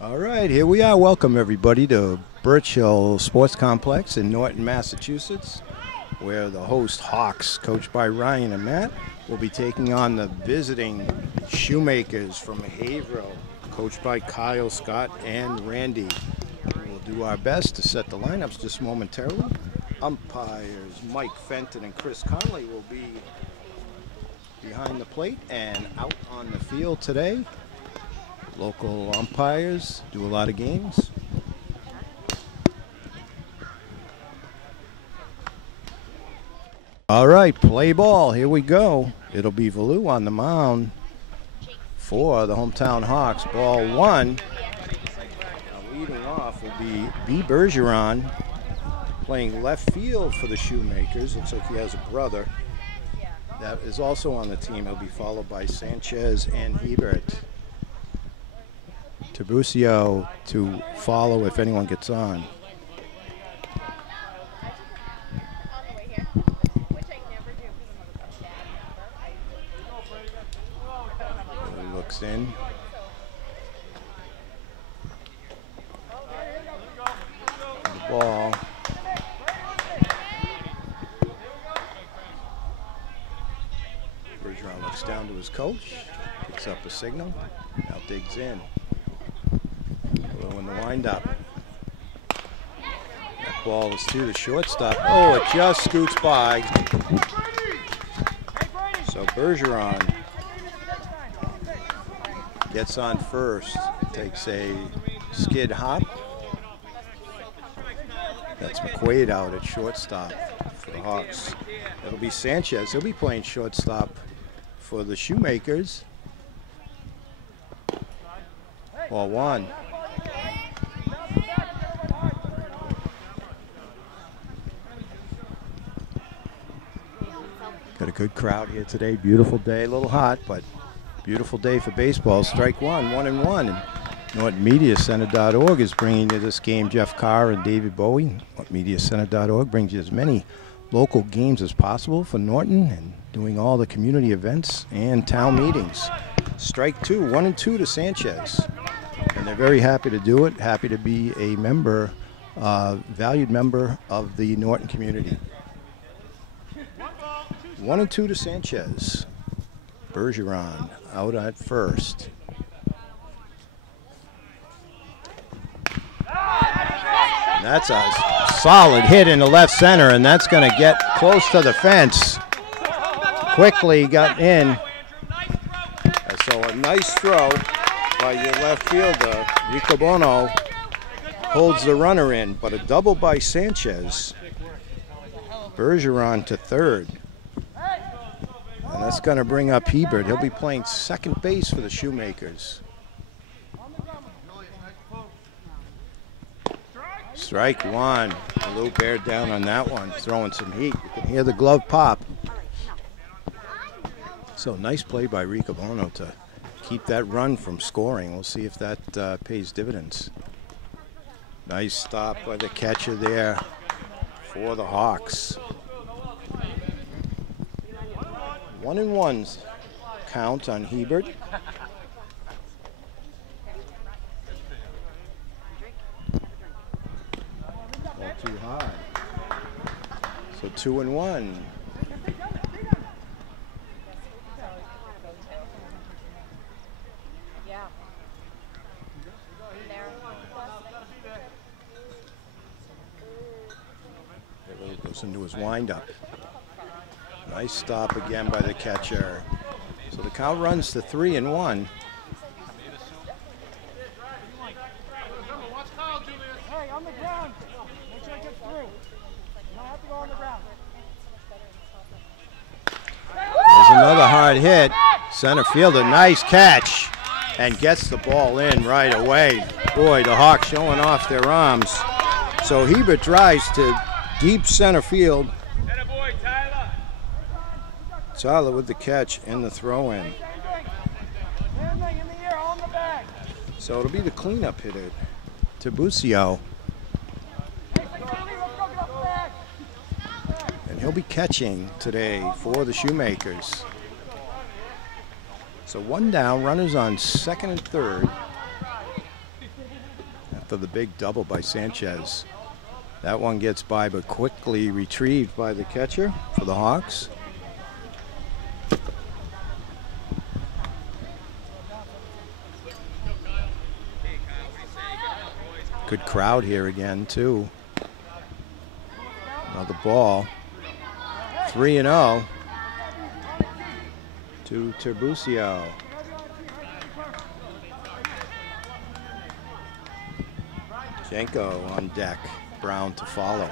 All right, here we are. Welcome everybody to Birch Hill Sports Complex in Norton, Massachusetts, where the host Hawks, coached by Ryan and Matt, will be taking on the visiting Shoemakers from Haverhill, coached by Kyle, Scott, and Randy. We'll do our best to set the lineups just momentarily. Umpires Mike Fenton and Chris Conley will be behind the plate and out on the field today. Local umpires do a lot of games. All right, play ball. Here we go. It'll be Valu on the mound for the hometown Hawks. Ball one. Now leading off will be B. Bergeron, playing left field for the Shoemakers. Looks like he has a brother that is also on the team. He'll be followed by Sanchez and Hebert. Tiburcio to follow if anyone gets on. He looks in. The ball. Bergeron looks down to his coach, picks up a signal, now digs in. In the windup. That ball is to the shortstop. Oh, it just scoots by. So Bergeron gets on first, takes a skid hop. That's McQuaid out at shortstop for the Hawks. It'll be Sanchez. He'll be playing shortstop for the Shoemakers. Ball one. Got a good crowd here today. Beautiful day, a little hot, but beautiful day for baseball. Strike one, 1-1. And NortonMediaCenter.org is bringing you this game. Jeff Carr and David Bowie. NortonMediaCenter.org brings you as many local games as possible for Norton and doing all the community events and town meetings. Strike two, 1-2 to Sanchez. And they're very happy to do it, happy to be a member, valued member of the Norton community. 1-2 to Sanchez. Bergeron out at first. And that's a solid hit in the left center, and that's going to get close to the fence. Quickly got in. So a nice throw by your left fielder. Ricobono holds the runner in, but a double by Sanchez. Bergeron to third. And that's going to bring up Hebert. He'll be playing second base for the Shoemakers. Strike one. Lou bared down on that one, throwing some heat. You can hear the glove pop. So nice play by Ricobono to keep that run from scoring. We'll see if that pays dividends. Nice stop by the catcher there for the Hawks. 1-1's count on Hebert. Ball too high. So 2-1. It really goes into his windup. Nice stop again by the catcher. So the count runs to 3-1. Hey, on the ground. Make sure it gets through. You don't have to go on the ground. There's another hard hit. Center fielder, nice catch. And gets the ball in right away. Boy, the Hawks showing off their arms. So Hebert drives to deep center field. Tyler with the catch and the throw-in. So it'll be the cleanup hitter, Tiburcio. And he'll be catching today for the Shoemakers. So one down, runners on second and third. after the big double by Sanchez. That one gets by, but quickly retrieved by the catcher for the Hawks. Good crowd here again, too. Another ball. 3-0 to Tiburcio. Janko on deck. Brown to follow.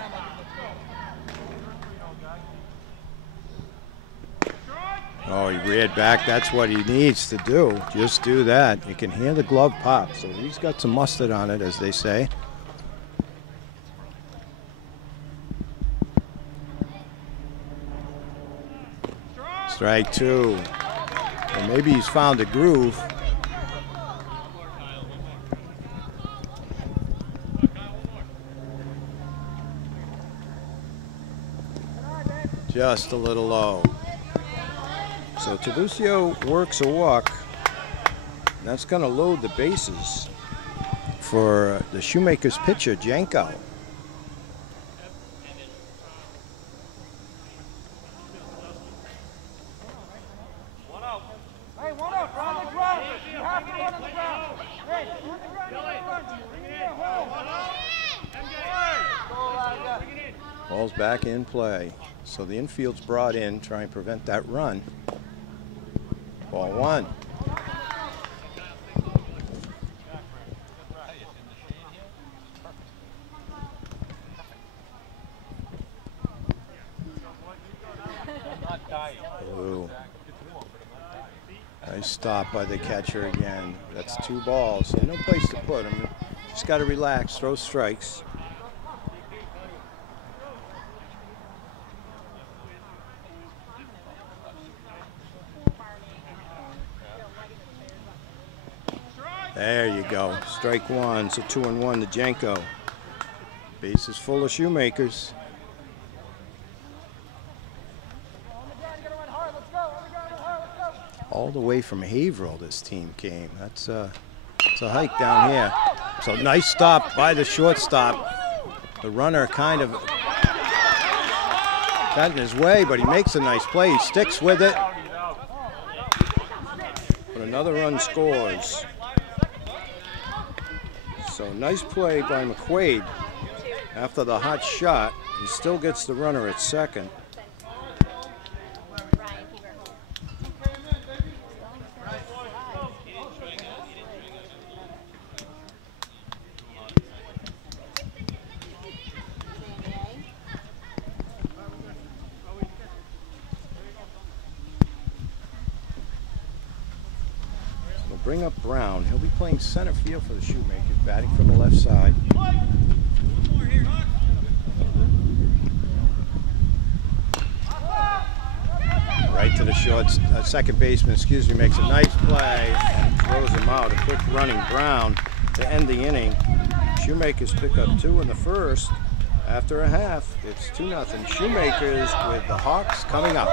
Oh, he reared back. That's what he needs to do. Just do that. You can hear the glove pop. So he's got some mustard on it, as they say. Strike two. Well, maybe he's found a groove. Just a little low. So Tiburcio works a walk. That's going to load the bases for the Shoemakers pitcher, Janko. Ball's back in play. So the infield's brought in, trying to prevent that run. Ball one. Ooh. Nice stop by the catcher again. That's two balls. So no place to put him. Just got to relax, throw strikes. There you go. Strike one. So 2-1 to Janko. Base is full of Shoemakers. All the way from Haverhill this team came. That's a hike down here. So nice stop by the shortstop. The runner kind of got in his way, but he makes a nice play. He sticks with it. But another run scores. So nice play by McQuaid. After the hot shot, he still gets the runner at second. Bring up Brown. He'll be playing center field for the Shoemakers, batting from the left side. Right to the short, second baseman, excuse me, makes a nice play and throws him out. A quick running Brown to end the inning. Shoemakers pick up two in the first. After a half, it's 2-0 Shoemakers with the Hawks coming up.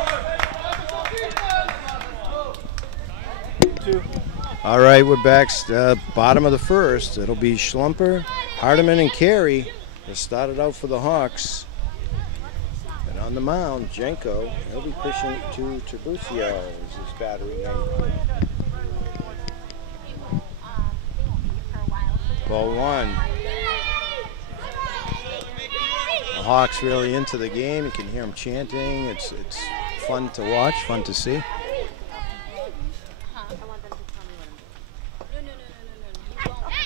All right, we're back. Bottom of the first. It'll be Schlumper, Hardiman, and Carey that started out for the Hawks. And on the mound, Janko. He'll be pitching to Tiburcio as his battery name. Ball one. The Hawks really into the game. You can hear them chanting. It's fun to watch, fun to see.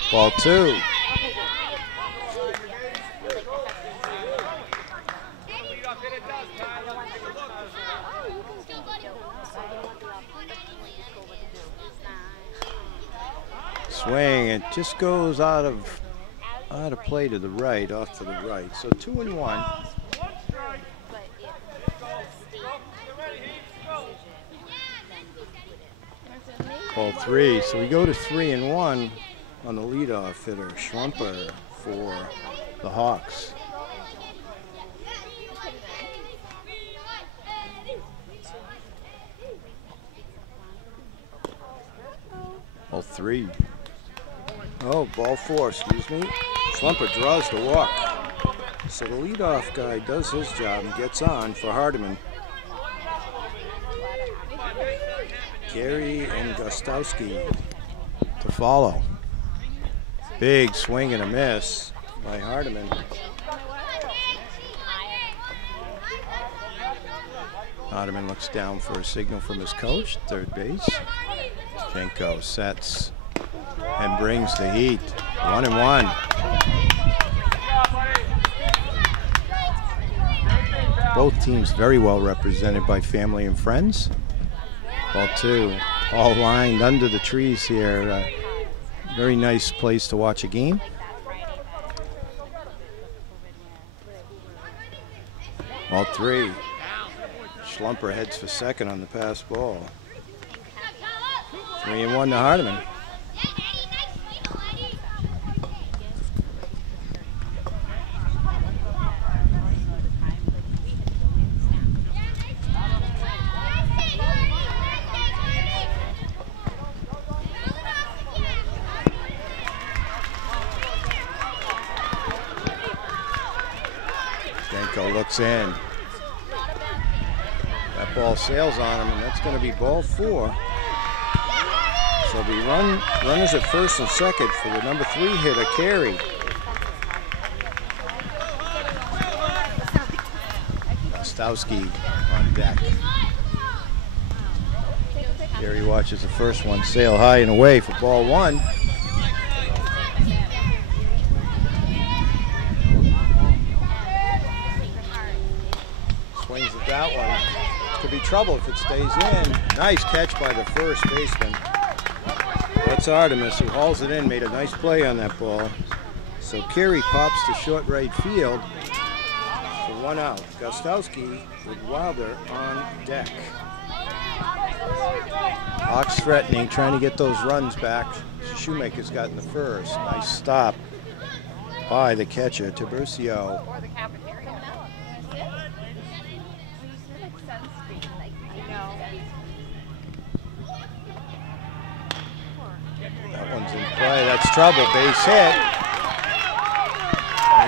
Ball two. Swing, it just goes out of play to the right, off to the right. So 2-1. Ball three. So we go to 3-1. On the leadoff hitter, Schlumper for the Hawks. Ball three. Oh, ball 4, excuse me. Schlumper draws the walk. So the leadoff guy does his job and gets on for Hardiman. Carey and Gostowski to follow. Big swing and a miss by Hardiman. Hardiman looks down for a signal from his coach, third base. Jenko sets and brings the heat. 1-1. Both teams very well represented by family and friends. Ball 2, all lined under the trees here. Very nice place to watch a game. Ball 3. Schlumper heads for second on the pass ball. 3-1 to Hardiman. Jenko looks in. That ball sails on him, and that's going to be ball 4. So we runners at first and second for the number 3 hitter, Carey. Gostowski on deck. Carey watches the first one sail high and away for ball 1. Swings at that one. Could be trouble if it stays in. Nice catch by the first baseman. That's Artemis, who hauls it in, made a nice play on that ball. So Carey pops to short right field for 1 out. Gostowski with Wilder on deck. Hawks threatening, trying to get those runs back. Shoemakers got in the first. Nice stop by the catcher, Tiburcio. That one's in play. That's trouble. Base hit.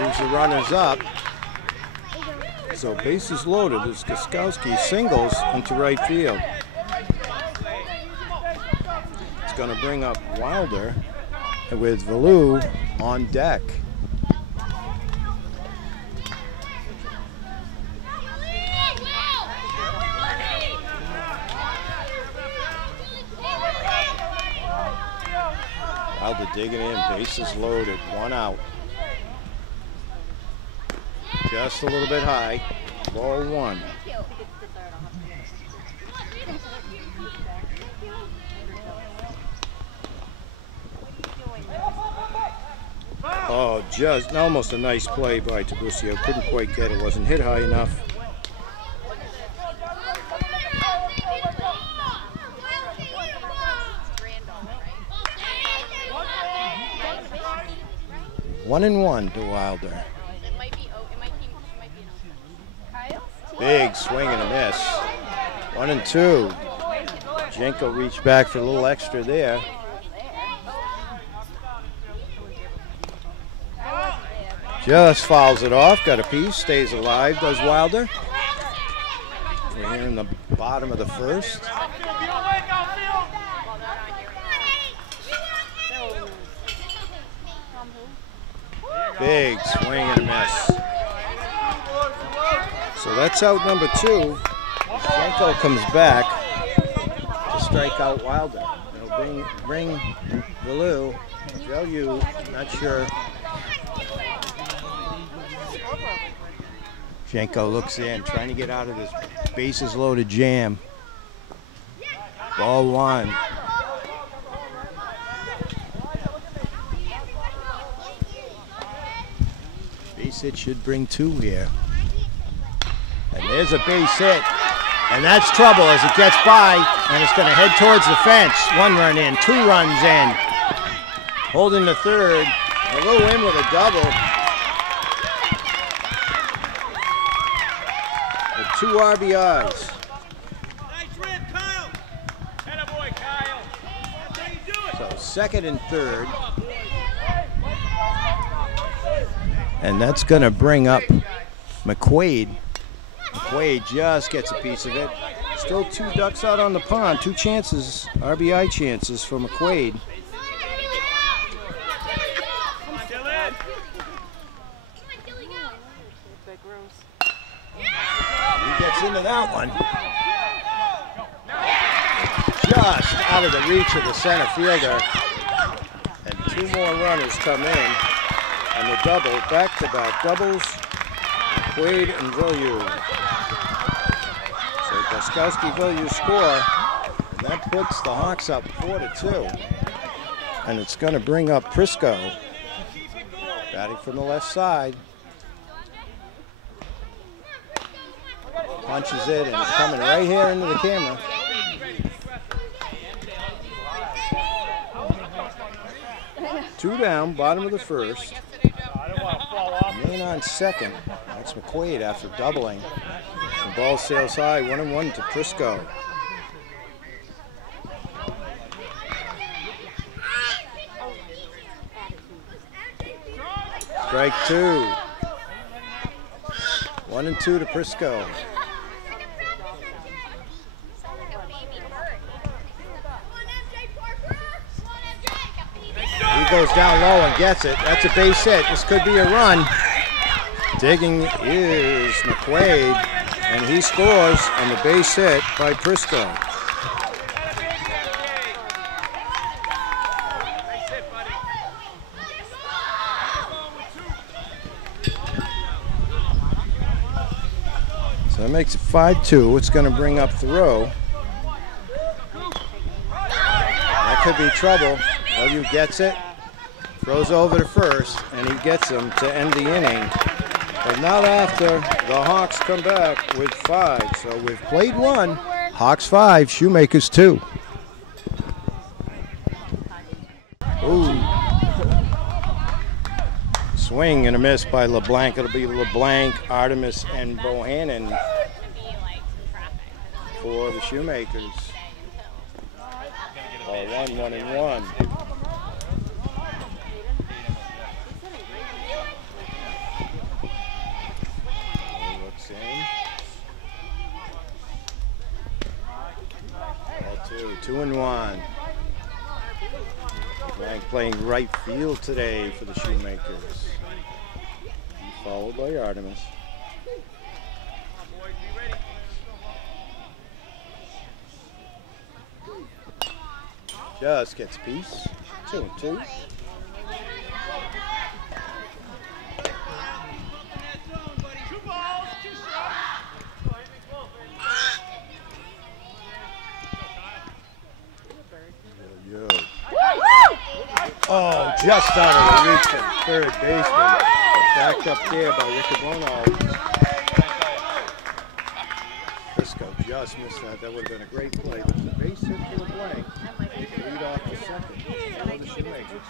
Moves the runners up. So bases loaded as Gostowski singles into right field. It's going to bring up Wilder with Valou on deck. Wilder digging in, bases loaded, 1 out. Just a little bit high, ball 1. Oh, just almost a nice play by Tiburcio. Couldn't quite get it, wasn't hit high enough. One and 1 to Wilder. Big swing and a miss. 1 and 2. Jenko reached back for a little extra there. Just fouls it off. Got a piece. Stays alive. Does Wilder. We're here in the bottom of the first. Big swing and a miss. So that's out number 2. Jenko comes back to strike out Wilder. It'll bring Valou. Value, not sure. Jenko looks in, trying to get out of this bases loaded jam. Ball 1. Base hit should bring 2 here. And there's a base hit. And that's trouble as it gets by, and it's going to head towards the fence. 1 run in, 2 runs in. Holding the third. A little in with a double. And 2 RBIs. Nice rip, Kyle. Attaboy, Kyle. That's how you do it. So second and third. And that's going to bring up McQuaid. McQuaid just gets a piece of it. Still 2 ducks out on the pond. 2 chances, RBI chances for McQuaid. He gets into that one. Just out of the reach of the center fielder. And 2 more runners come in. And the double, back-to-back doubles, McQuaid and Villieu. So Goskowski, Villieu score, and that puts the Hawks up 4-2. And it's going to bring up Prisco, batting from the left side. Punches it, and it's coming right here into the camera. Two down, bottom of the first. Man on second. That's McQuaid after doubling. The ball sails high, 1-1 to Prisco. Strike 2. 1-2 to Prisco. He goes down low and gets it. That's a base hit. This could be a run. Digging is McQuaid, and he scores on the base hit by Prisco. So that makes it 5-2. It's going to bring up Thoreau. That could be trouble. Villieu gets it, throws over to first, and he gets him to end the inning. But not after the Hawks come back with 5. So we've played 1, Hawks 5, Shoemakers 2. Ooh. Swing and a miss by LeBlanc. It'll be LeBlanc, Artemis, and Bohannon for the Shoemakers. Ball 1-1-1. Looks in. Ball 2-1. Blank playing right field today for the Shoemakers. Followed by Artemis. Just gets a piece. 2-2. Oh, just out of the reach of third baseman. Backed up there by Riccobono. Prisco just missed that. That would have been a great play. But the base hit for the blank. Lead off the second. For the Shoemakers.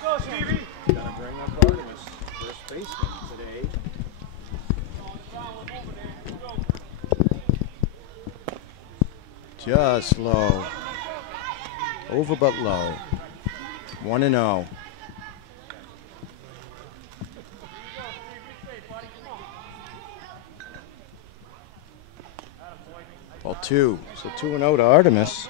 Gonna bring up Artemis, first baseman today. Just low. Over but low. 1-0. Ball 2. So 2-0 to Artemis.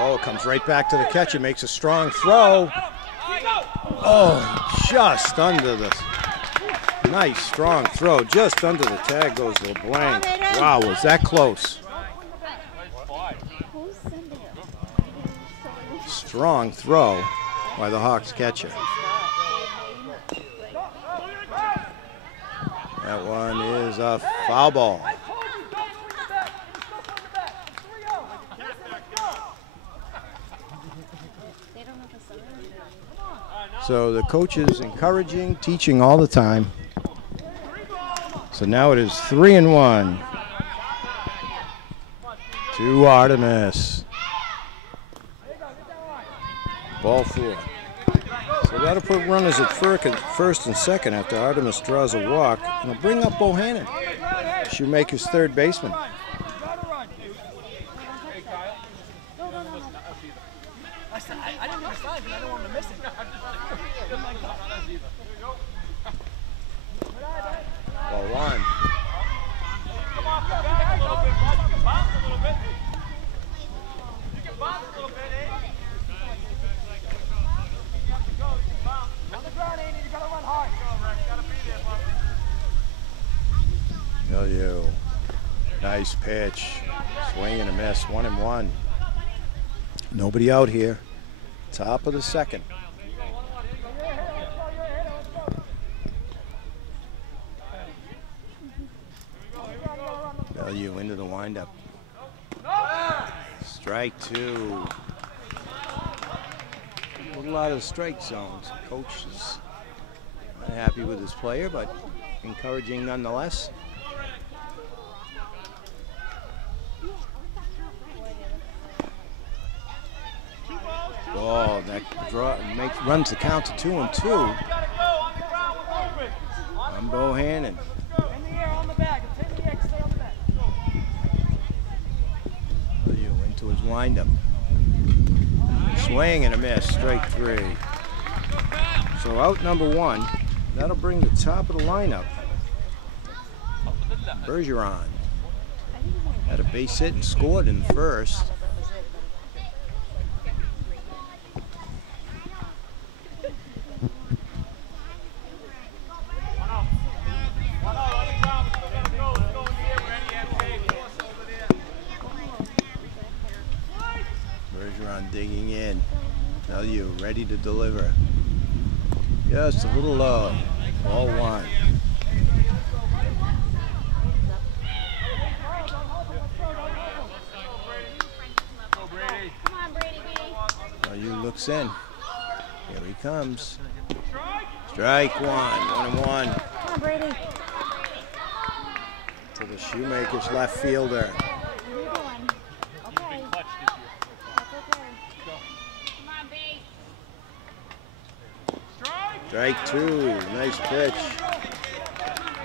Oh, it comes right back to the catcher, makes a strong throw. Oh, just under the nice strong throw. Just under the tag goes LeBlanc. Wow, was that close? Strong throw by the Hawks catcher. That one is a foul ball. So the coach is encouraging, teaching all the time. So now it is 3-1 to Artemis. Ball 4. So that'll put runners at first and second after Artemis draws a walk. And it'll bring up Bohannon. Shoemakers' third baseman. I didn't miss time because I didn't want to miss it. Ball one. Come off the back a little bit, bud. You can bounce a little bit. You can bounce a little bit, eh? On the ground, Andy. You gotta run hard. Gotta be there, bud. You. Nice pitch. Swing and a miss. 1-1. Nobody out here. Top of the second. Value into the windup. Strike two. A little out of the strike zones. Coach is not happy with his player, but encouraging nonetheless. Oh, that runs the count to 2-2. On Bohannon. In the air, on the back. It's in the air, stay on the back. Value into his windup. Swing and a miss. Strike three. So out number one. That'll bring the top of the lineup. Bergeron had a base hit and scored in first. Bergeron digging in. Value ready to deliver. Just a little low. Ball one. Value looks in. Here he comes. Strike one. 1-1. Come on, Brady. To the Shoemakers left fielder. What are you doing? Okay. That's okay. Come on, B. Strike two. Nice pitch.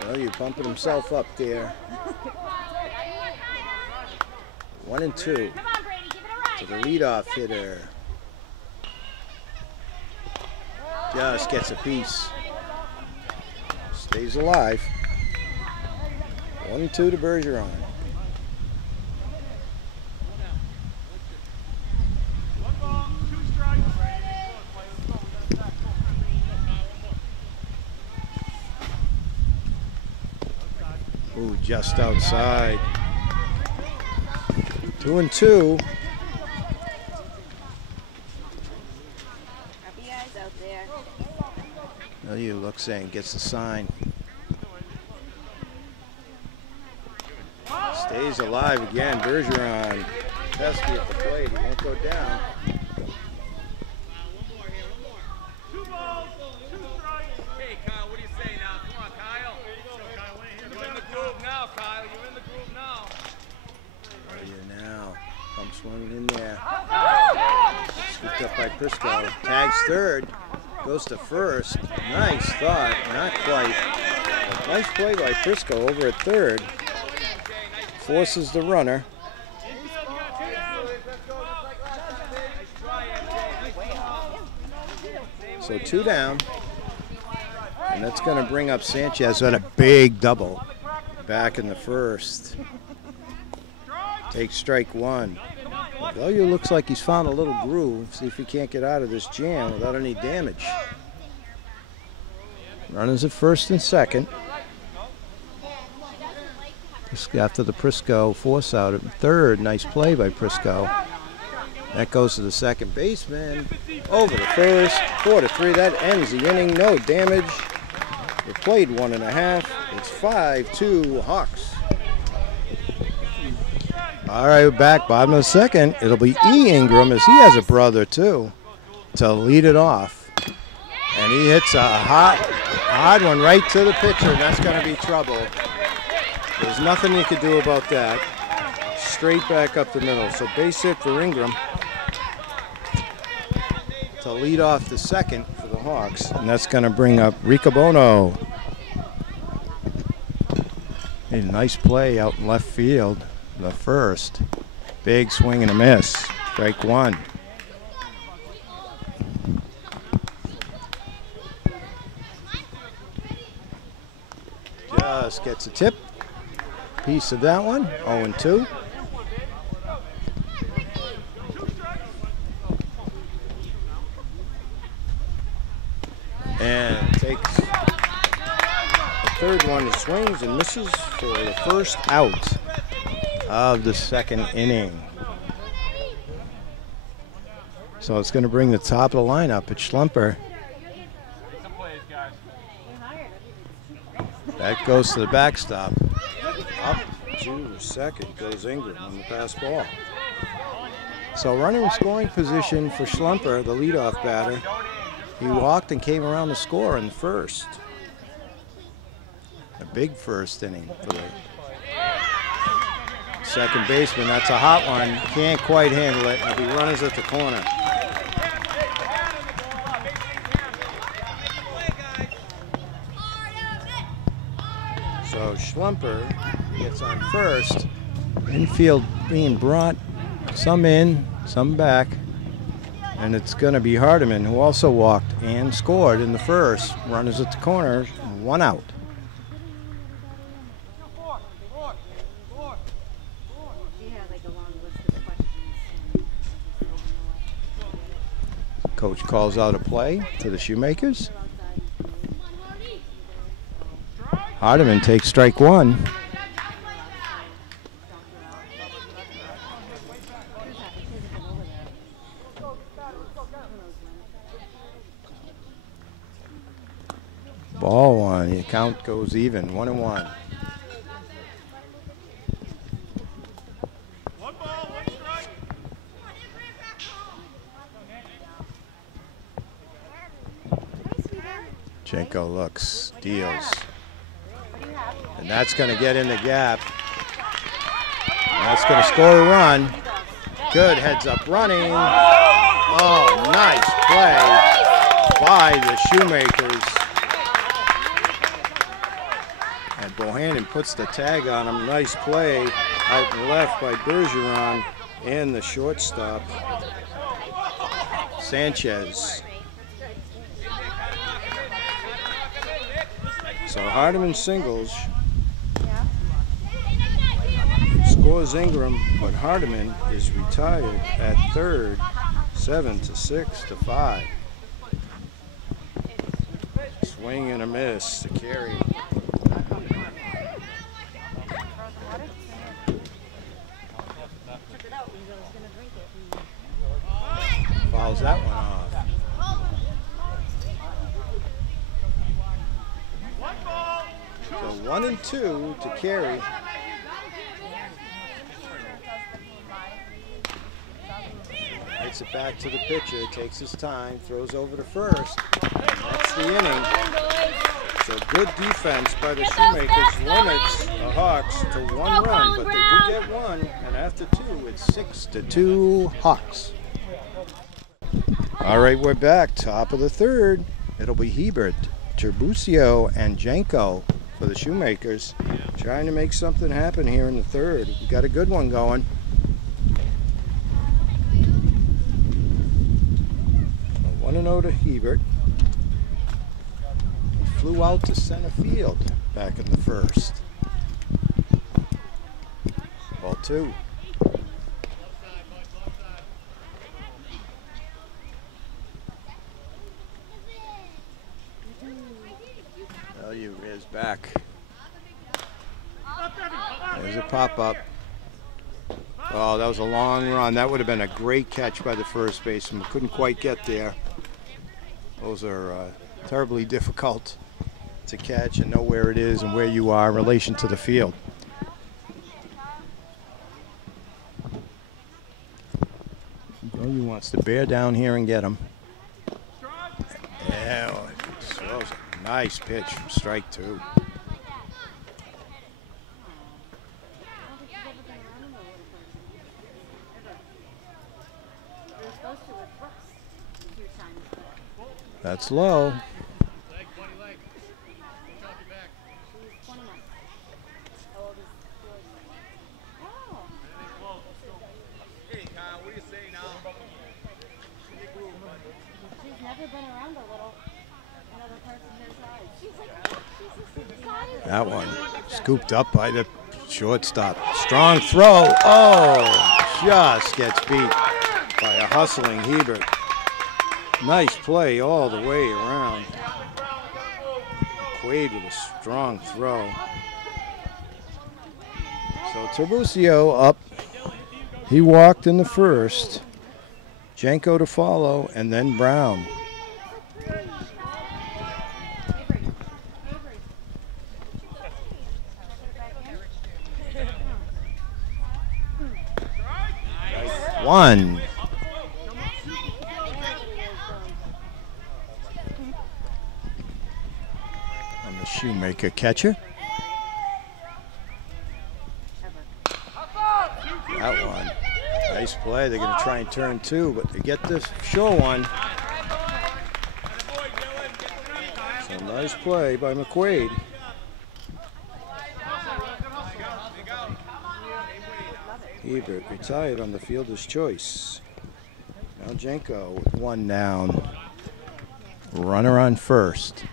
Value pumping himself up there. 1-2. Come on, Brady. Give it a ride. To the leadoff hitter. Just gets a piece. Stays alive. 1-2 to Bergeron. Ooh, just outside. 2-2. Happy eyes out there. Value looks in, gets the sign. Stays alive again. Bergeron. Pesky at the plate. He won't go down. Two balls, two strikes. Hey, Kyle, what do you say now? Come on, Kyle. You're in the groove now, Kyle. You're in the groove now. Value now. Pumps one in there. Scooped up by Prisco. Tags third. Goes to first. Nice thought. Not quite. Nice play by Prisco over at third. Forces the runner. So 2 down. And that's going to bring up Sanchez on a big double back in the first. Takes strike one. Value looks like he's found a little groove. See if he can't get out of this jam without any damage. Runners at first and second. After the Prisco force out at third. Nice play by Prisco. That goes to the second baseman. Over to first. 4-3. That ends the inning. No damage. They played 1.5. It's 5-2 Hawks. All right, we're back. Bottom of the second. It'll be E. Ingram, as he has a brother too, to lead it off. And he hits a hard one right to the pitcher, and that's going to be trouble. There's nothing you can do about that. Straight back up the middle. So base hit for Ingram to lead off the second for the Hawks. And that's going to bring up Ricobono. A nice play out in left field. The first. Big swing and a miss. Strike one. Just gets a tip. Piece of that one. 0-2. And takes the third one. He swings and misses for the first out of the second inning. So it's going to bring the top of the lineup at Schlumper. That goes to the backstop. Up to second goes Ingram on the pass ball. So running in scoring position for Schlumper, the leadoff batter. He walked and came around the score in the first. A big first inning for the second baseman. That's a hot one. Can't quite handle it. There'll be runners at the corner. So Schlumper gets on first. Infield being brought, some in, some back. And it's going to be Hardiman, who also walked and scored in the first. Runners at the corner, one out. Coach calls out a play to the Shoemakers. Hardiman takes strike one. Ball one. The count goes even. 1-1. One ball, one strike. Jenko looks, deals. And that's going to get in the gap. And that's going to score a run. Good heads up running. Oh, nice play by the Shoemakers. And Bohannon puts the tag on him. Nice play out and left by Bergeron and the shortstop, Sanchez. So Hardiman singles, scores Ingram, but Hardiman is retired at third, 7-6-5. Swing and a miss to Carey. Fouls that one off. So 1-2 to Carey. Hits it back to the pitcher, takes his time, throws over to first. That's the inning. So good defense by the Shoemakers limits the Hawks to one run, but they do get one, and after two, it's 6-2 Hawks. All right, we're back. Top of the third. It'll be Hebert, Terbucio, and Jenko for the Shoemakers. Trying to make something happen here in the third. We got a good one going. 1-0 to Hebert. He flew out to center field back in the first. Ball two. Value is back. There's a pop-up. Oh, that was a long run. That would have been a great catch by the first baseman. Couldn't quite get there. Those are terribly difficult to catch and know where it is and where you are in relation to the field. Value wants to bear down here and get him. Yeah, that was a nice pitch from strike two. That's low. That one scooped up by the shortstop. Strong throw. Oh, just gets beat by a hustling Hebert. Nice play all the way around. Quaid with a strong throw. So Tiburcio up. He walked in the first. Janko to follow, and then Brown. One. On the Shoemaker catcher. That one. Nice play. They're going to try and turn two, but they get the sure one. So nice play by McQuaid. Hebert retired on the fielder's choice. Now Janko with one down. Runner on first.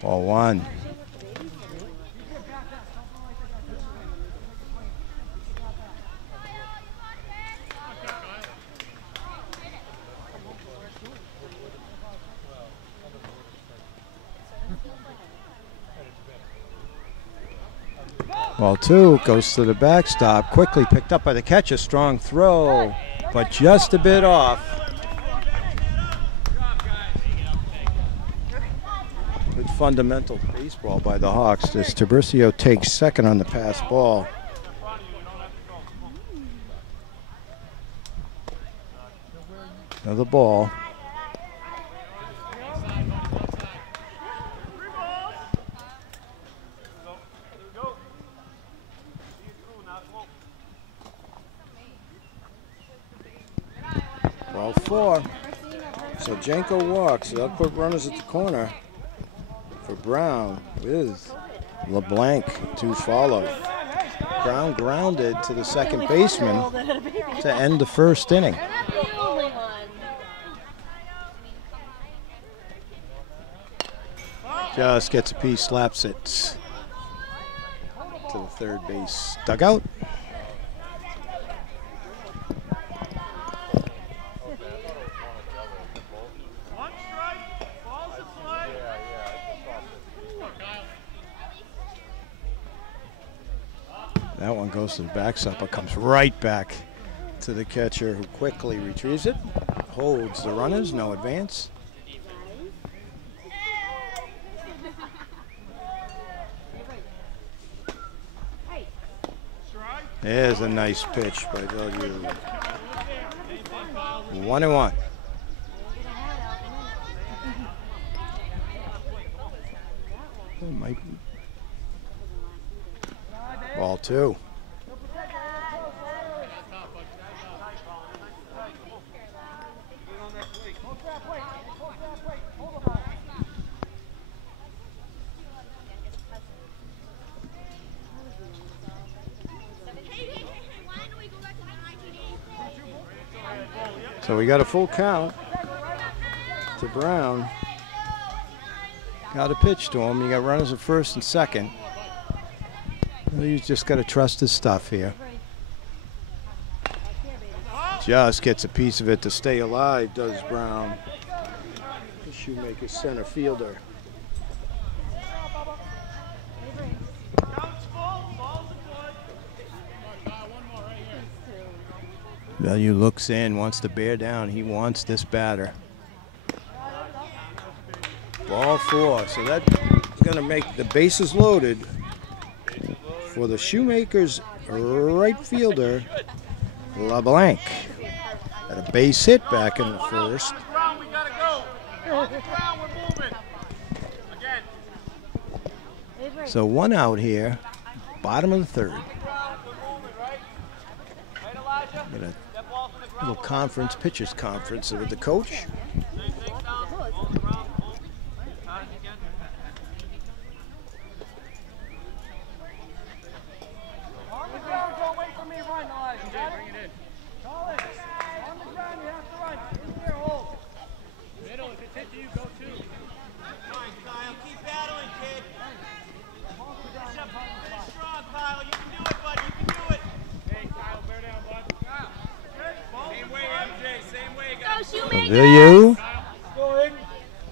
Ball one. Ball two goes to the backstop. Quickly picked up by the catcher. Strong throw, but just a bit off. Good fundamental baseball by the Hawks as Tiburcio takes second on the pass ball. Another ball. Ball four. So Janko walks. That'll put runners at the corner for Brown with LeBlanc to follow. Brown grounded to the second baseman to end the first inning. Just gets a piece, slaps it to the third base dugout. That one goes to the backstop, but comes right back to the catcher, who quickly retrieves it, holds the runners, no advance. There's a nice pitch by W. 1-1. Ball two. So we got a full count to Brown. Got a pitch to him. You got runners at first and second. He's just got to trust his stuff here. Just gets a piece of it to stay alive, does Brown. The Shoemaker's center fielder. Value looks in, wants to bear down. He wants this batter. Ball four. So that's going to make the bases loaded for the Shoemakers right fielder, LeBlanc. Had a base hit back in the first. So one out here, bottom of the third. Got a little conference, pitchers conference with the coach. Villieu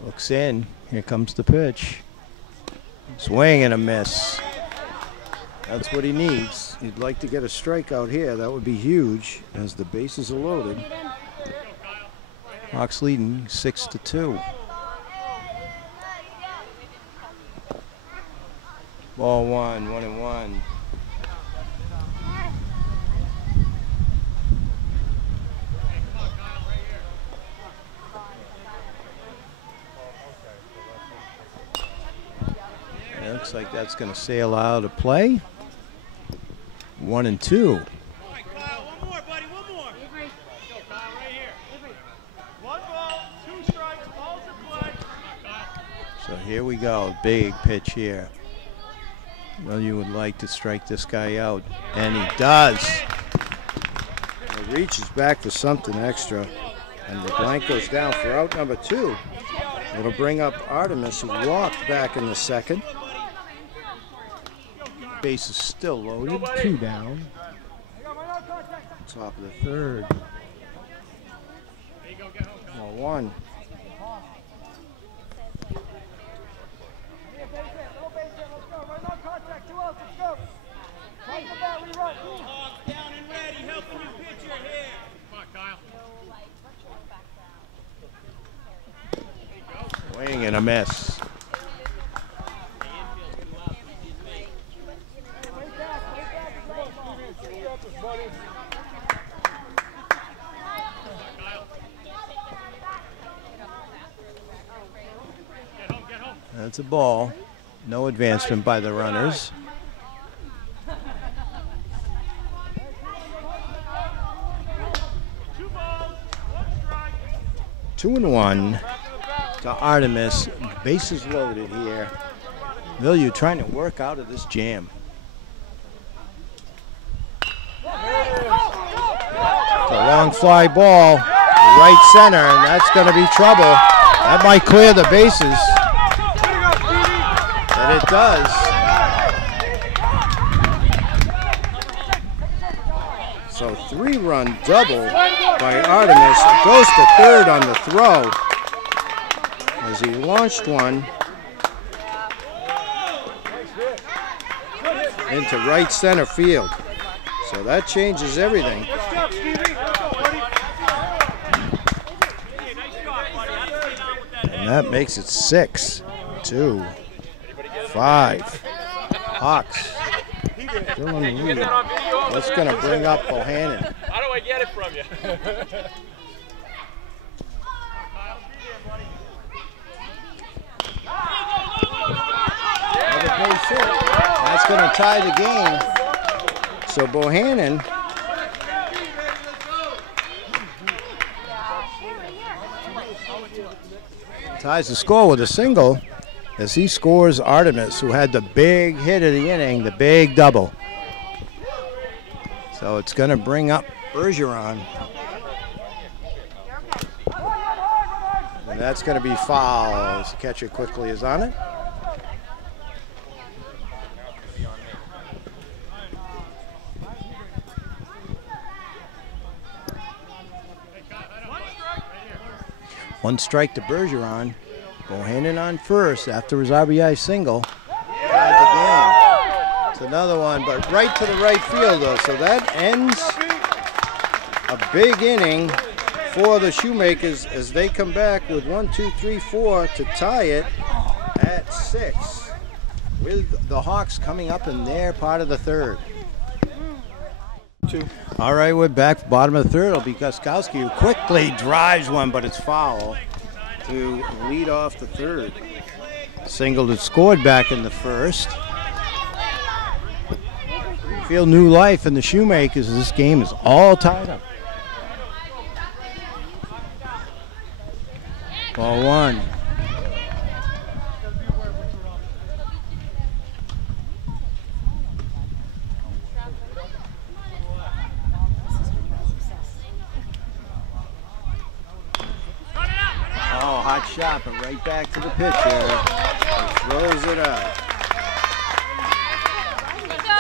looks in. Here comes the pitch. Swing and a miss. That's what he needs. He'd like to get a strikeout here. That would be huge as the bases are loaded. Hawks leading 6-2. Ball 1-1. It looks like that's going to sail out of play. 1-2. All right, Kyle, one more, buddy, one more. Go, Kyle, right here. One ball, 2 strikes, balls in play. So here we go. Big pitch here. Well, you would like to strike this guy out, and he does. He reaches back for something extra, and the blank goes down for out number 2. It'll bring up Artemis, who walked back in the second. Base is still loaded, 2 down. Top of the third. Ball 1. Down and ready, helping you pitcher here. Come on, Kyle. Swing and a miss. That's a ball. No advancement by the runners. Two balls, 1 strike. 2-1 to Artemis. Bases loaded here. Villieu trying to work out of this jam. It's a long fly ball, right center, and that's going to be trouble. That might clear the bases. And it does. So 3-run double by Artemis. It goes to third on the throw as he launched one into right center field. So that changes everything. And that makes it 6-2. 5. Hawks still in the lead. That's going to bring up Bohannon. How do I get it from you? Another base hit. That's going to tie the game. So Bohannon ties the score with a single as he scores Artemis, who had the big hit of the inning, the big double. So it's going to bring up Bergeron. And that's going to be foul as the catcher quickly is on it. One strike to Bergeron. Bohannon on first after his RBI single. Tied the game. It's another one, but right to the right field though. So that ends a big inning for the Shoemakers as they come back with 1, 2, 3, 4 to tie it at 6, with the Hawks coming up in their part of the third. All right, we're back. Bottom of the third. It'll be Guskowski who quickly drives one, but it's foul to lead off the third. Single that scored back in the first. Feel new life in the Shoemakers. This game is all tied up. Ball 1. Oh, hot shot, but right back to the pitcher. He throws it out.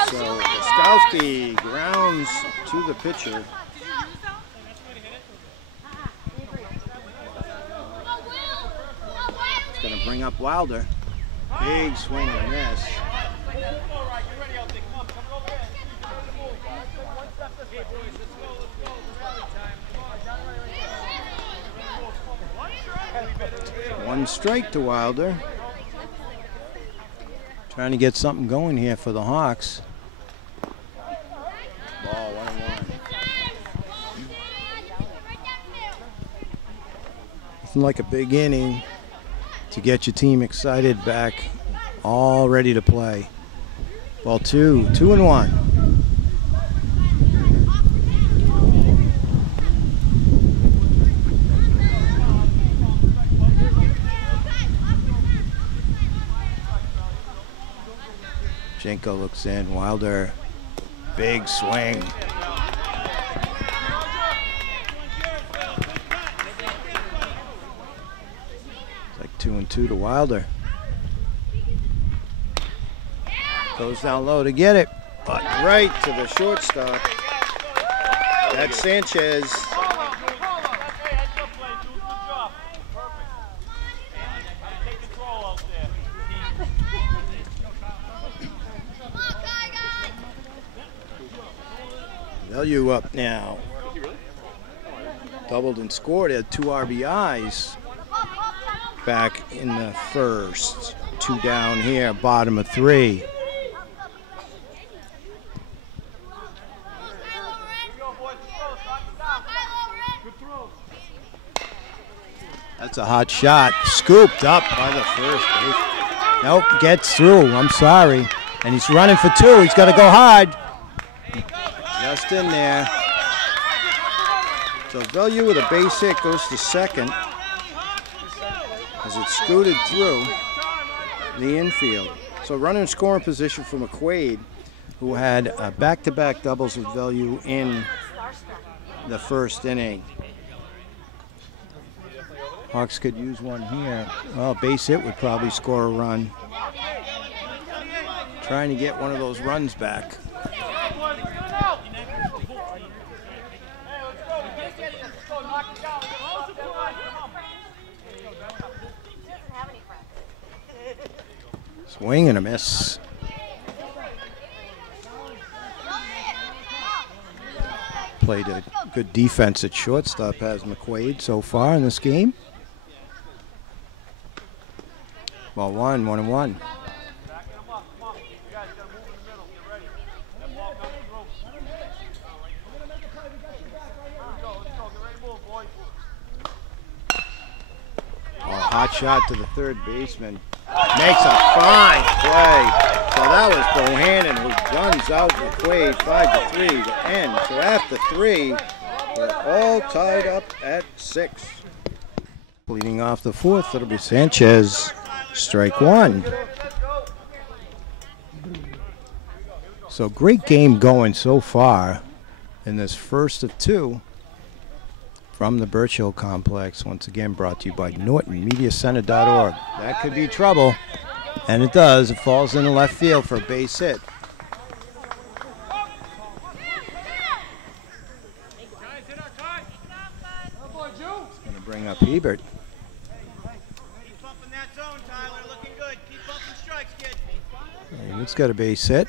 So Guskowski grounds to the pitcher. bring up Wilder. Big swing and a miss. One strike to Wilder. Trying to get something going here for the Hawks. Ball 1-1. Nothing like a big inning to get your team excited back, all ready to play. Ball 2-1. Jenko looks in. Wilder, big swing. It's like 2-2 to Wilder. Goes down low to get it, but right to the shortstop. That's Sanchez. Value up now. Doubled and scored. Had 2 RBIs back in the first. 2 down here, bottom of 3. That's a hot shot. Scooped up by the first base. Nope, gets through. I'm sorry. And he's running for 2. He's got to go hard. Just in there. So Value with a base hit goes to second as it scooted through the infield. So runner in scoring position for McQuaid, who had back-to-back doubles with Value in the first inning. Hawks could use one here. Well, base hit would probably score a run. Trying to get one of those runs back. Swing and a miss. Played a good defense at shortstop, has McQuaid so far in this game. Ball 1-1. Hot shot to the third baseman. Makes a fine play. So that was Bohannon who runs out McQuaid 5-3 to end. So after 3, we're all tied up at 6. Leading off the 4th, it'll be Sanchez. Strike 1. So great game going so far in this first of 2. From the Birch Hill Complex, once again brought to you by NortonMediaCenter.org. That could be trouble, and it does. It falls in the left field for a base hit. It's going to bring up Hebert. Keep pumping that zone, Tyler. Looking good. Keep pumping strikes, kid. Hebert's got a base hit.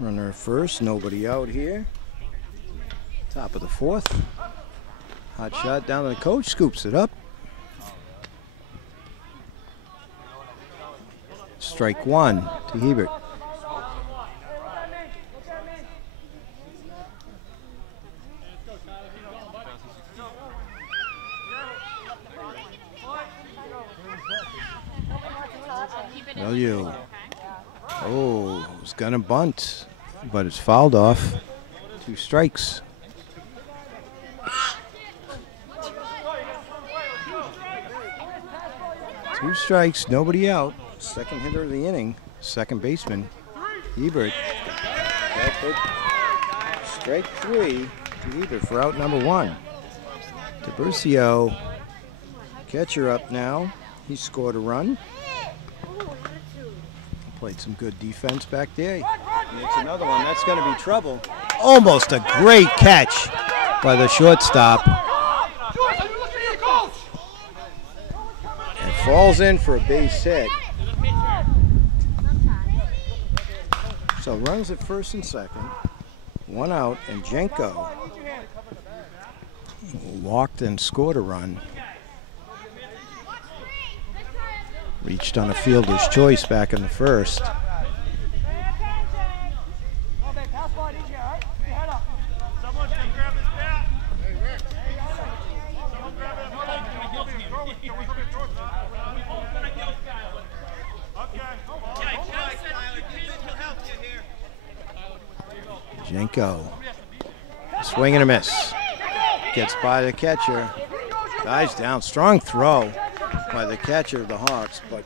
Runner first, nobody out here. Top of the 4th. Hot shot down to the coach, scoops it up. Strike 1 to Hebert. Value. Oh, it's gonna bunt, but it's fouled off. 2 strikes. Two strikes, nobody out. Second hitter of the inning, second baseman, Hebert. Strike 3 to Hebert for out number 1. Tiburcio, catcher up now. He scored a run. Played some good defense back there. It's another one. That's going to be trouble. Almost a great catch by the shortstop. falls in for a base hit. So runs at first and second. 1 out, and Jenko walked and scored a run. Reached on a fielder's choice back in the first. Jenko, swing and a miss. Gets by the catcher. Dives down. Strong throw by the catcher of the Hawks, but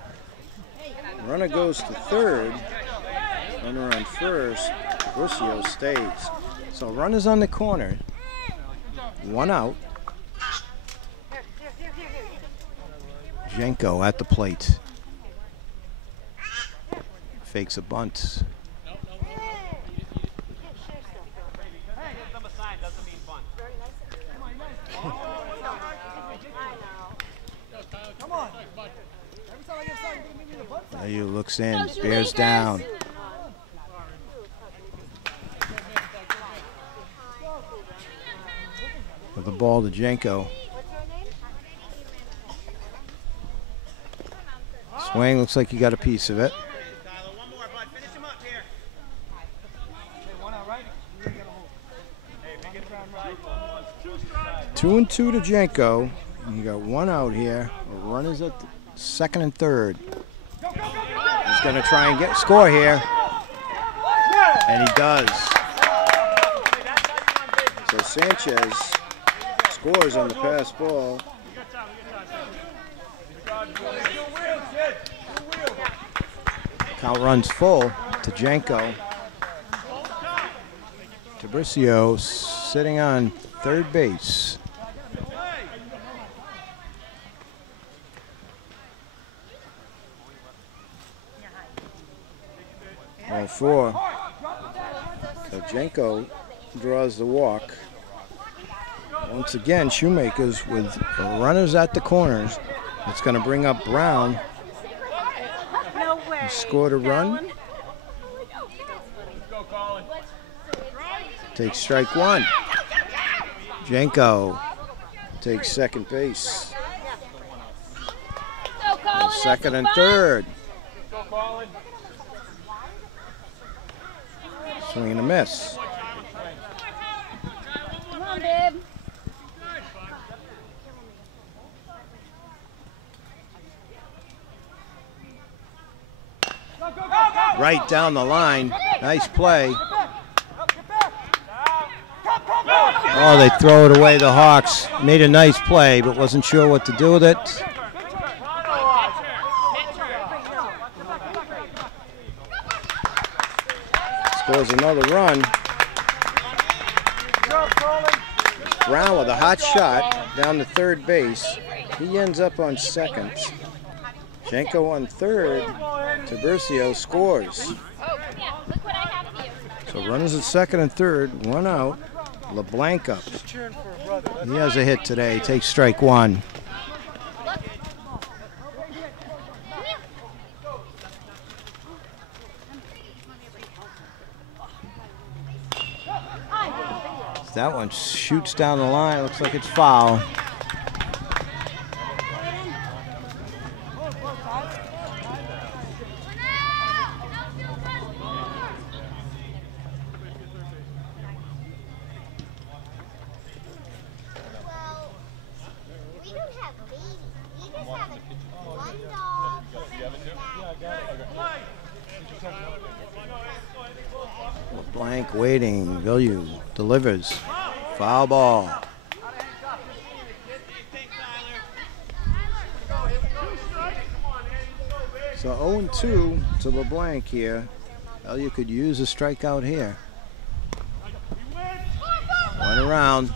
runner goes to third. Runner on first. Lucio stays. So runners on the corner. 1 out. Jenko at the plate. Fakes a bunt. Ayu looks in, bears down. With the ball to Jenko. Swing, looks like he got a piece of it. 2-2 to Jenko. You got 1 out here. Runners at second and third. He's going to try and score here. And he does. So Sanchez scores on the pass ball. Count runs full to Jenko. Tiburcio sitting on third base. All 4. So Jenko draws the walk. Once again, Shoemakers with runners at the corners. It's going to bring up Brown. He scored a run. Takes strike 1. Jenko takes second base. Second and third. Swing and a miss. Come on, babe. Right down the line. Nice play. Oh, they throw it away, the Hawks. Made a nice play, but wasn't sure what to do with it. Scores another run. Brown with a hot shot down to third base. He ends up on second. Jenko on third. Tiburcio scores. So runners at second and third, 1 out. LeBlanc up. He has a hit today. Takes strike 1. That one shoots down the line. Looks like it's foul. LeBlanc waiting. Villieu delivers. Foul ball. So 0-2 to LeBlanc here. Villieu could use a strikeout here. 1 around.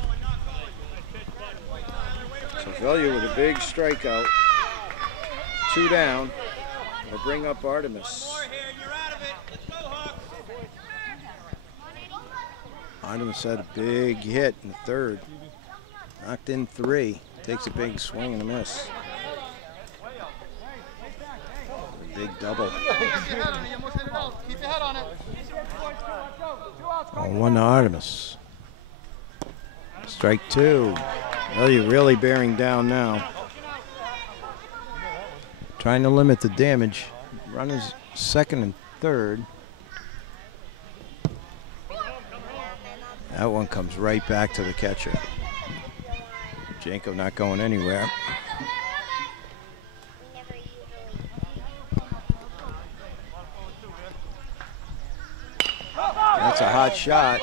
So Villieu with a big strikeout. 2 down. We'll bring up Artemis. Artemis had a big hit in the third. Knocked in 3. Takes a big swing and a miss. Big double. Keep your head on it. 0-1 to Artemis. Strike two. Oh, you're really bearing down now. Trying to limit the damage. Runners second and third. That one comes right back to the catcher. Janko not going anywhere. That's a hot shot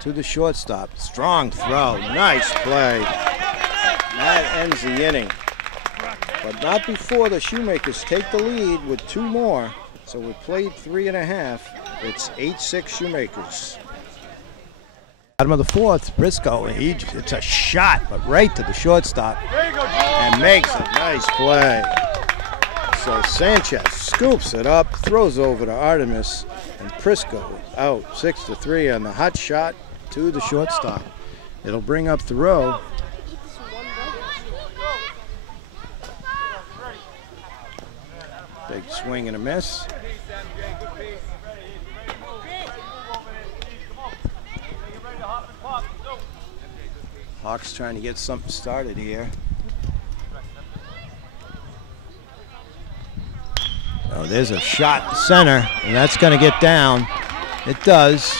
to the shortstop. Strong throw. Nice play. That ends the inning. But not before the Shoemakers take the lead with two more. So we played 3.5. It's 8-6 Shoemakers. Bottom of the fourth, Briscoe, it's a shot, but right to the shortstop. And makes a nice play. So Sanchez scoops it up, throws over to Artemis, and Prisco out 6-3 on the hot shot to the shortstop. It'll bring up the row. Big swing and a miss. Hawks trying to get something started here. Oh, there's a shot to center, and that's going to get down. It does.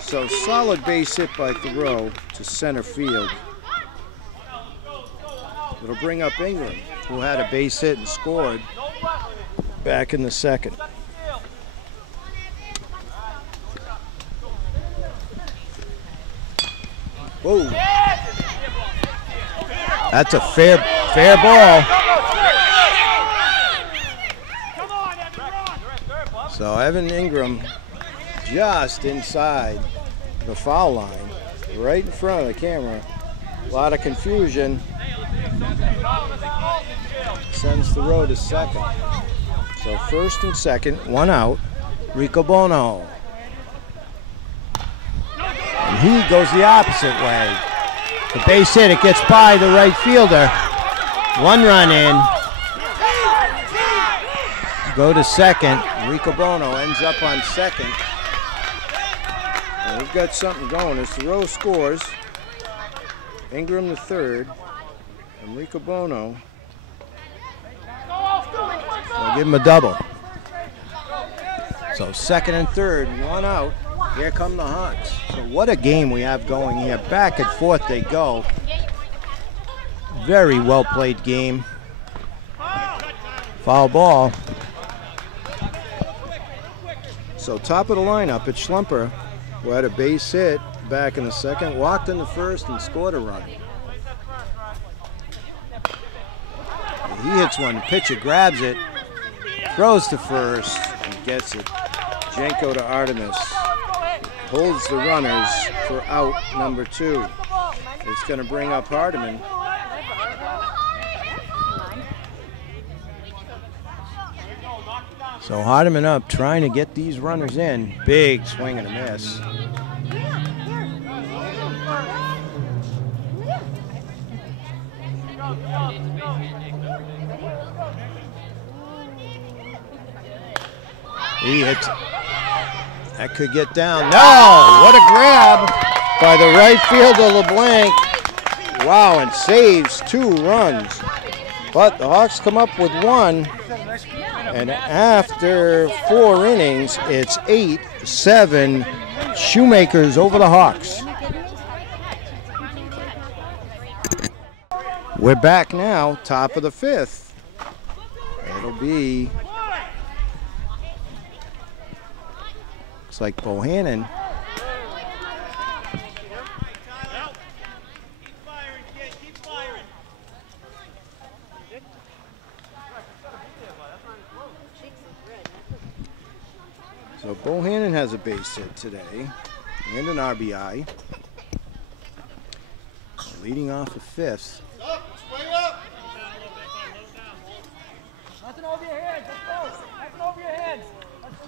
So solid base hit by Thoreau to center field. It'll bring up Ingram, who had a base hit and scored back in the second. Whoa. That's a fair ball. So Evan Ingram just inside the foul line, right in front of the camera. A lot of confusion. Sends the row to second. So first and second, one out. Rico Bono. And he goes the opposite way. The base hit, it gets by the right fielder. One run in. Go to second. Rico Bono ends up on second. And we've got something going as the row scores. Ingram the third. And Rico Bono will give him a double. So second and third, one out. Here come the Hawks. So what a game we have going here. Back and forth they go. Very well played game. Foul ball. So top of the lineup, it's Schlumper, who had a base hit back in the second, walked in the first and scored a run. He hits one, the pitcher grabs it, throws to first, and gets it. Janko to Artemis. Holds the runners for out number two. It's going to bring up Hardiman. So Hardiman up, trying to get these runners in. Big swing and a miss. He hits. That could get down. No! What a grab by the right fielder, LeBlanc. Wow, and saves two runs. But the Hawks come up with one. And after 4 innings, it's 8-7 Shoemakers over the Hawks. We're back now, top of the 5th. It'll be, looks like Bohannon. So Bohannon has a base hit today and an RBI. Leading off the 5th.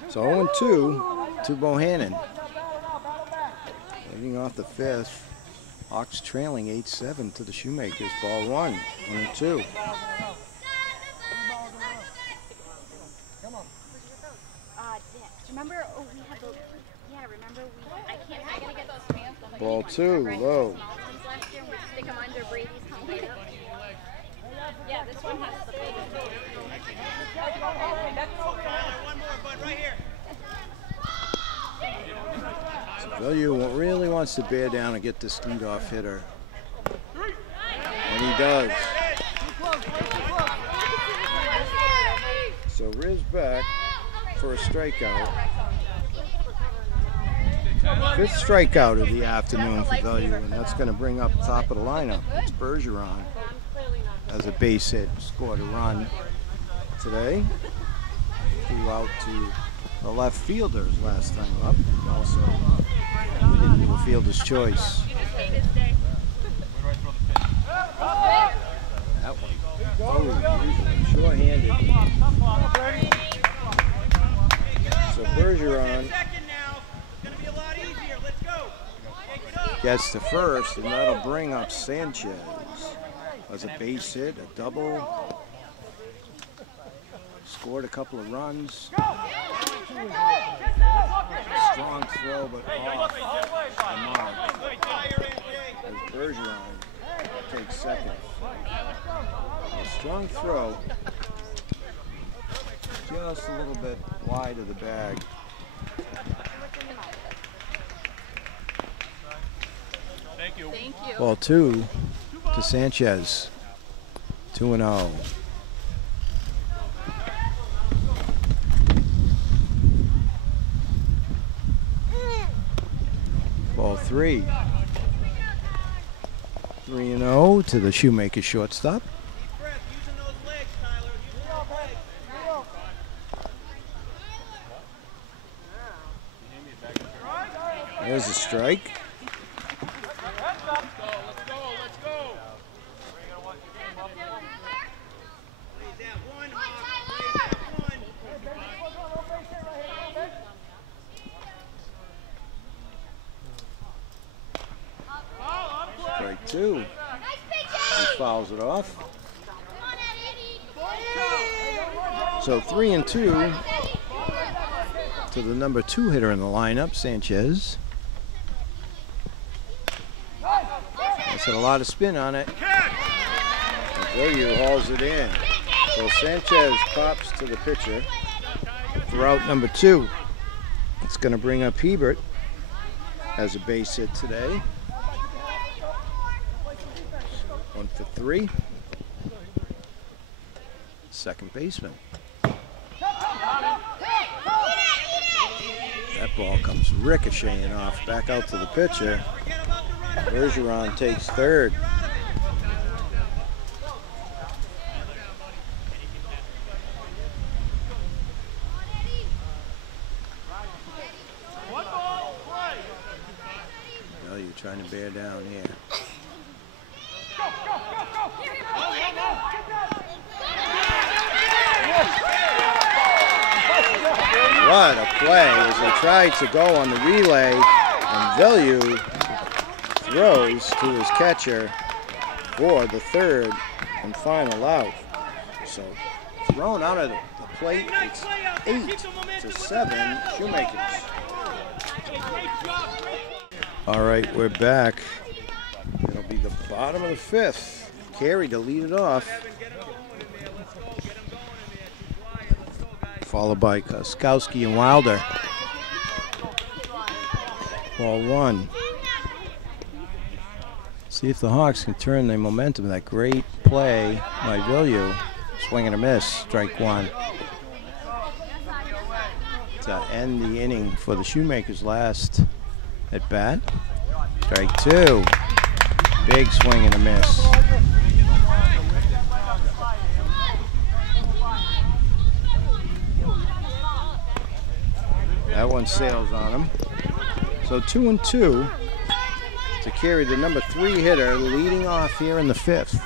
So 0-2 to Bohannon. Leading off the 5th. Hawks trailing 8-7 to the Shoemakers. Ball 1, 1-2. Ball 2, low. Stick them under Brady's computer. Yeah, this one has the big One more, bud, right here. Value really wants to bear down and get this leadoff hitter. And he does. So Riz back for a strikeout. 5th strikeout of the afternoon for Value, and that's going to bring up top of the lineup. It's Bergeron as a base hit, scored a run today. Flew out to the left fielders last time up. Also, we didn't do a fielder's choice. That one. Oh, short-handed. So Bergeron gets to first, and that'll bring up Sanchez as a base hit, a double. Scored a couple of runs. Strong throw, but off the mark. As Bergeron takes second. A strong throw, just a little bit wide of the bag. Thank you. Ball 2 to Sanchez. 2-0. Ball 3. 3-0 to the Shoemakers shortstop. There's a strike. Strike 2. He fouls it off. So 3-2 to the number 2 hitter in the lineup, Sanchez. That's had a lot of spin on it. Value hauls it in. So Sanchez pops to the pitcher for out number 2. It's going to bring up Hebert as a base hit today. 1 for 3. Second baseman. That ball comes ricocheting off back out to the pitcher. Bergeron takes third. Well, you're trying to bear down here. What a play as they tried to go on the relay, and Value throws to his catcher for the third and final out. So thrown out of the plate, it's 8-7 Shoemakers. All right, we're back. It'll be the bottom of the 5th. Carey to lead it off. Followed by Koskowski and Wilder. Ball 1. See if the Hawks can turn their momentum. That great play by Value. Swing and a miss. Strike 1. To end the inning for the Shoemakers last at bat. Strike 2. Big swing and a miss. That one sails on him. So 2-2 to Carey, the number 3 hitter, leading off here in the 5th.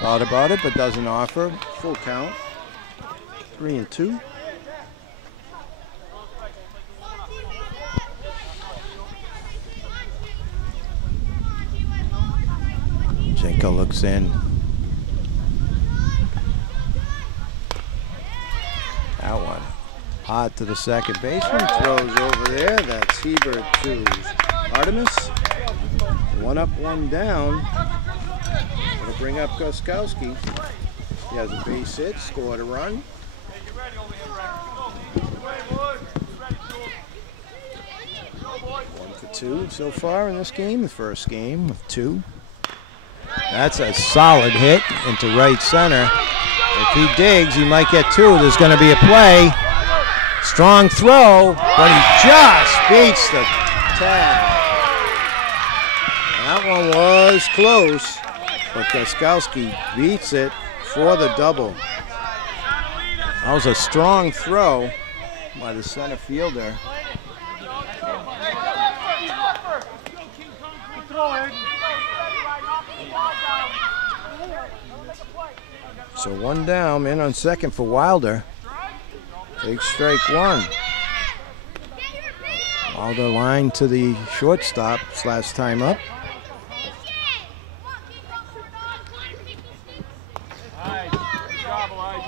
Thought about it, but doesn't offer. Full count. 3-2. Jenko looks in. That one Hot to the second baseman, throws over there. That's Hebert to Artemis. 1 up, 1 down. It'll bring up Goskowski. He has a base hit, scored a run. 1 for 2 so far in this game, the first game of 2. That's a solid hit into right center. If he digs, he might get 2. There's going to be a play. Strong throw, but he just beats the tag. That one was close, but Goskowski beats it for the double. That was a strong throw by the center fielder. So 1 down, man on second for Wilder. Takes strike 1. Wilder line to the shortstop / time up.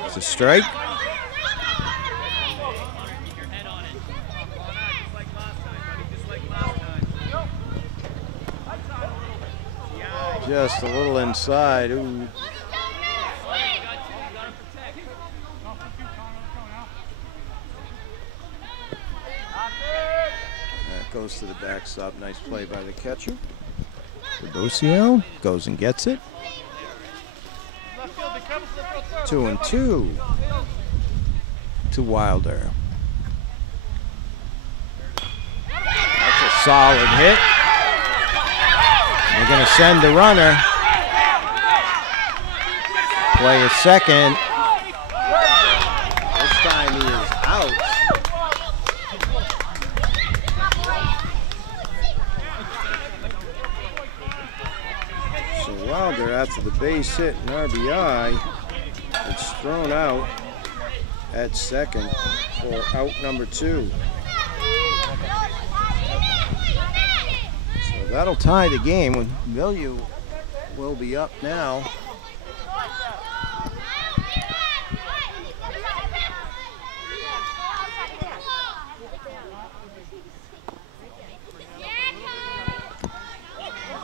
It's a strike. Just a little inside. Ooh. That goes to the backstop. Nice play by the catcher. Rebocio goes and gets it. 2-2 to Wilder. That's a solid hit. They're going to send the runner. Play a second. This time he is out. So Wilder, after the base hit and RBI, it's thrown out at second for out number 2. So that'll tie the game when Villieu will be up now.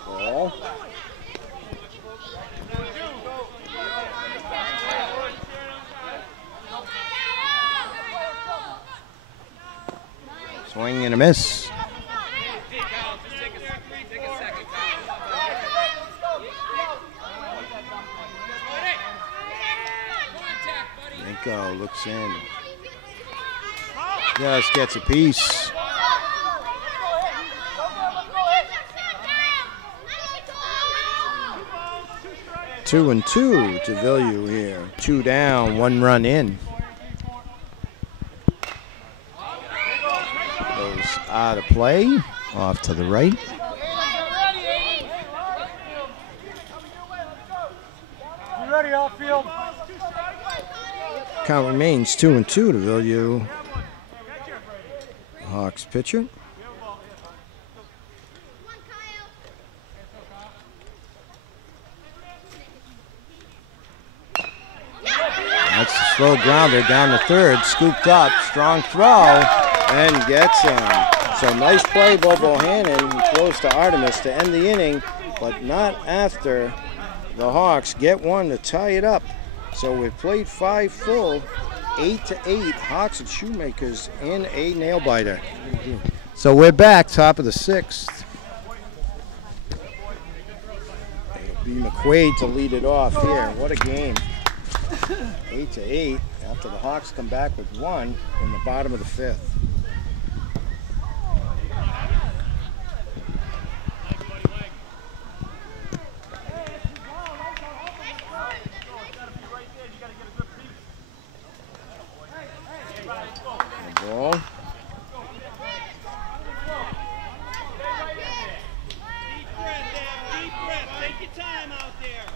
Ball. Swing and a miss. Nico looks in. Just gets a piece. Two and 2 to Villieu here. 2 down, 1 run in. Goes out of play, off to the right. Ready, outfield. Count remains 2-2 to Villieu. Hawks pitcher. That's a slow grounder down the third, scooped up, strong throw, and gets him. So nice play, Bobo Hannon. He throws to Artemis to end the inning, but not after the Hawks get one to tie it up. So we've played 5 full, 8-8, Hawks and Shoemakers in a nail biter. So we're back, top of the 6th. It'll be McQuaid to lead it off here. What a game. 8-8 after the Hawks come back with 1 in the bottom of the 5th. Ball. Deep breath. Take your time out there.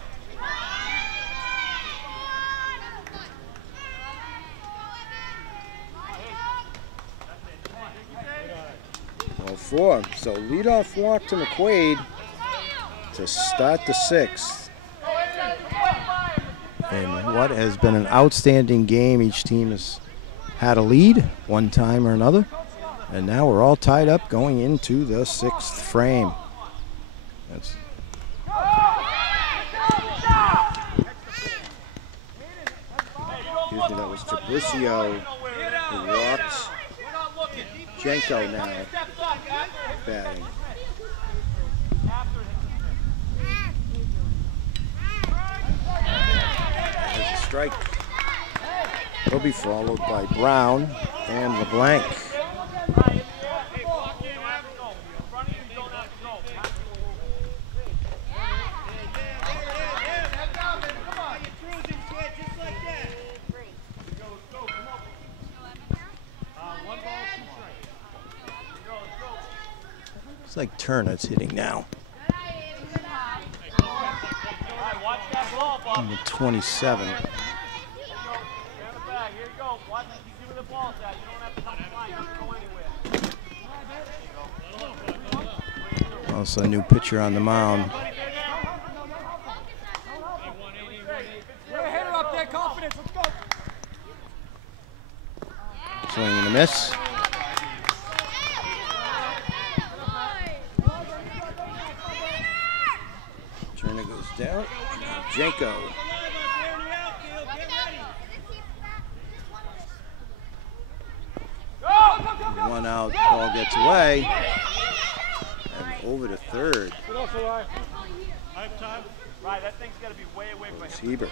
4. So leadoff walk to McQuaid to start the 6th. And what has been an outstanding game. Each team has had a lead one time or another. And now we're all tied up going into the 6th frame. That's excuse me, that was Tiburcio who walks. Jenko now batting. There's a strike. He'll be followed by Brown and LeBlanc. It's like Turner's hitting now. Number 27. Also a new pitcher on the mound. Swing and a miss. Turner goes down. Jenko. One out, ball gets away. And over to third. Right, that thing's got to be way away from It's Heber.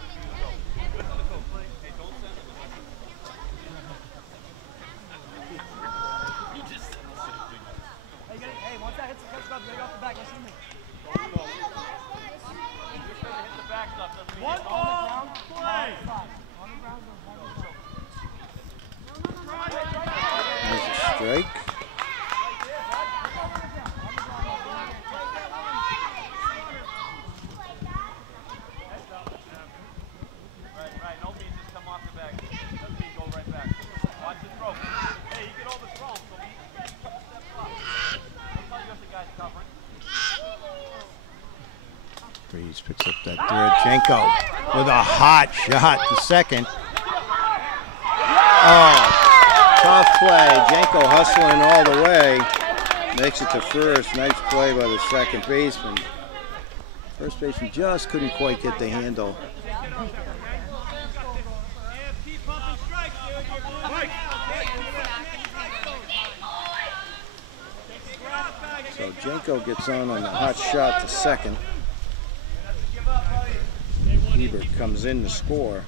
Hey, once that hits the catch, get off the back. Listen to me. One ball, play. There's a strike. Right, no beans just come off the back. Let me go right back. Watch the throw. Hey, you get all the throws, so be a couple steps up. That's how you have the guys covering. Breeze picks up that third. Jenko with a hot shot to second. Oh, tough play. Jenko hustling all the way. Makes it to first. Nice play by the second baseman. First baseman just couldn't quite get the handle. So Jenko gets on the hot shot to second. Hebert comes in to score.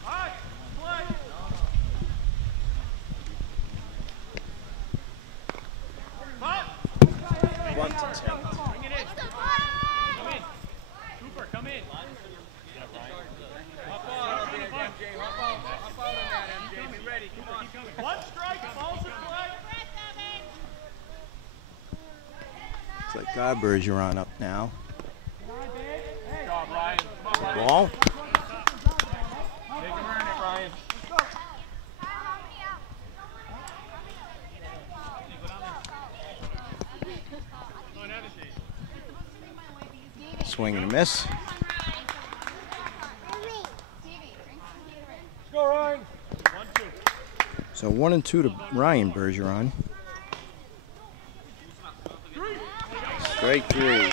Bunt attempt. Come in. One strike, balls in play. It's like God Bergeron up now. Good job, Ryan. Ball. Make him earn it, Ryan. Swing and a miss. Let's go, Ryan. 1-2. So 1-2 to Ryan Bergeron. Strike three.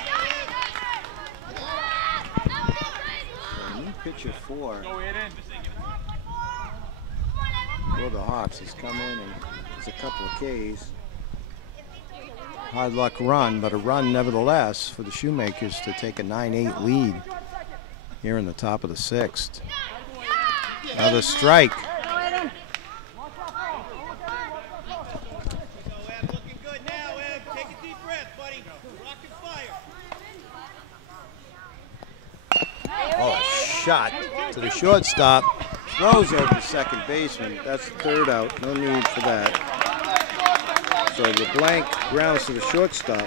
So new pitcher for the Hawks has come in and it's a couple of Ks. Hard luck run, but a run nevertheless for the Shoemakers to take a 9-8 lead here in the top of the 6th. Another strike. Oh, a shot to the shortstop. Throws over the second baseman. That's the third out. No need for that. So LeBlanc grounds to the shortstop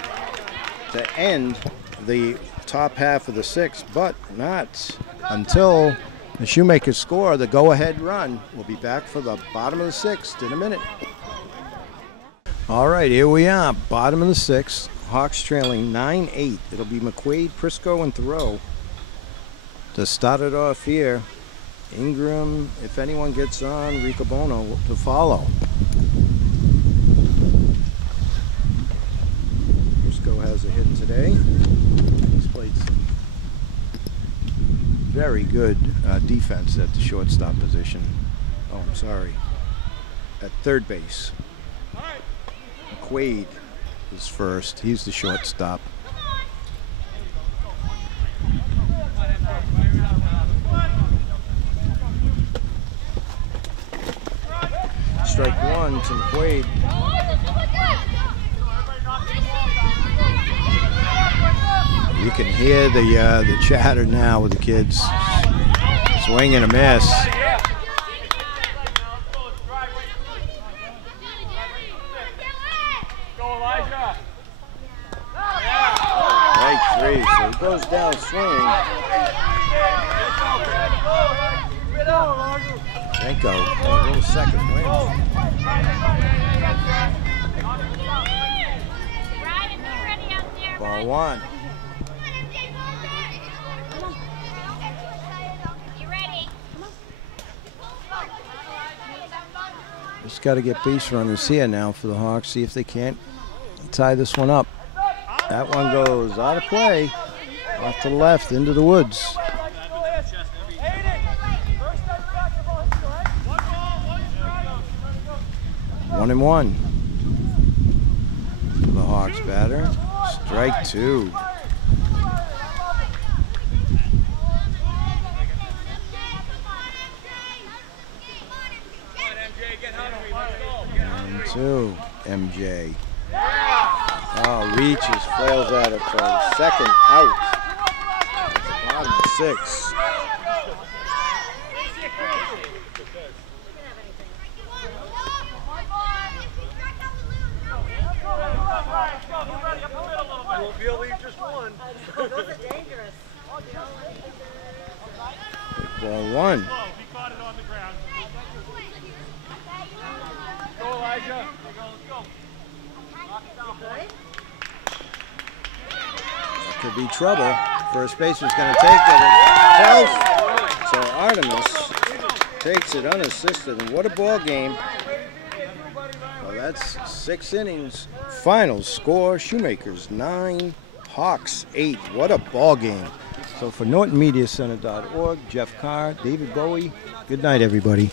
to end the top half of the 6th, but not until the Shoemakers score the go-ahead run. We'll be back for the bottom of the 6th in a minute. All right, here we are, bottom of the 6th. Hawks trailing 9-8. It'll be McQuaid, Prisco, and Thoreau to start it off here. Ingram, if anyone gets on, Ricobono to follow. has a hit today. He's played some very good defense at the shortstop position. Oh, I'm sorry. At third base. Quaid is first. He's the shortstop. Strike one to Quaid. You can hear the chatter now with the kids. Swing and a miss. Strike three, so he goes down swinging. Franco, a little second win. Ball one. Just got to get base runners here now for the Hawks. See if they can't tie this one up. That one goes out of play. Off to the left, into the woods. 1-1 for the Hawks batter. Strike two. And two, MJ. Oh, reaches, flails at it for second out. Bottom of 6. Ball one. Could be trouble. First baseman's going to take it. So Artemis takes it unassisted. And what a ball game. Well, that's 6 innings. Final score, Shoemakers 9, Hawks 8. What a ball game. So for NortonMediaCenter.org, Jeff Carr, David Bowie, good night, everybody.